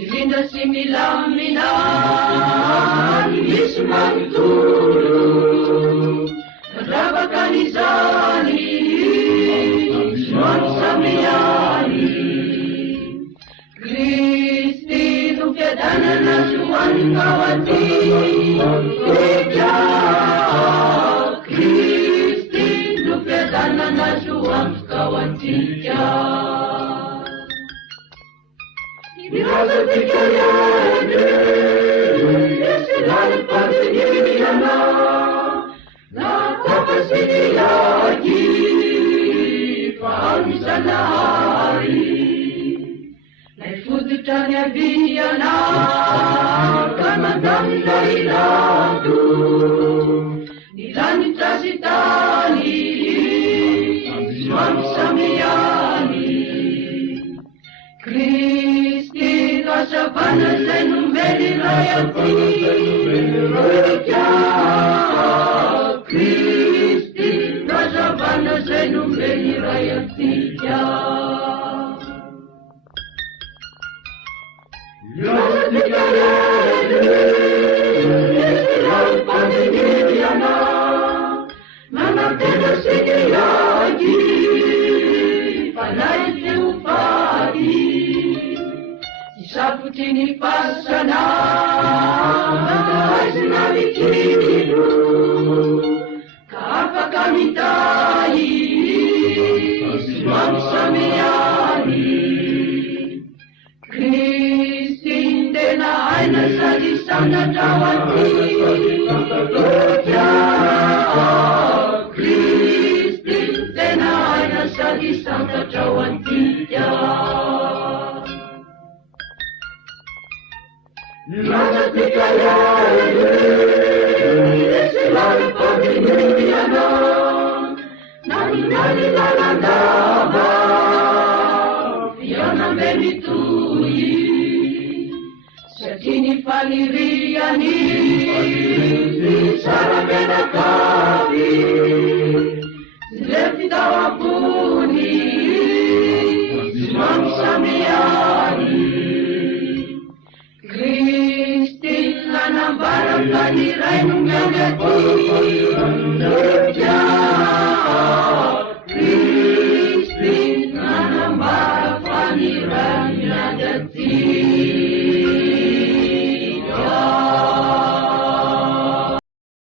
Irinda sy milamina misy manontolo mandravaka n'izany mano samiany Kristy no fiadanana soany ao aty eka Kristy no fiadanana soany ao atika Mirazatika yane, esilani pandemiyana, na tapasiniaki, paamisanari. Naifudutra niabiyana, kanadamina ilatu, nilanitra sitani, maamisamiyani. Sabana zay nomeny ray aty eka Kristy sabana zay nomeny ray atika Yazatika yane Israel pandemiyana Manatena siniyaki Panay teupati Saputini pasana, asna vikinu, kapa kamitai, mamsamiani. Kristinde na aina sadi sana tawati, Kristinde na aina sadi sana tawati. Yazatika yane, esilani pandemiyana, nani lalandaba, fiana menitui, satini paniriani, sara menakavi, lepidawapuni, mamsamiani. Kristy nanambaraka ny ray no miany aty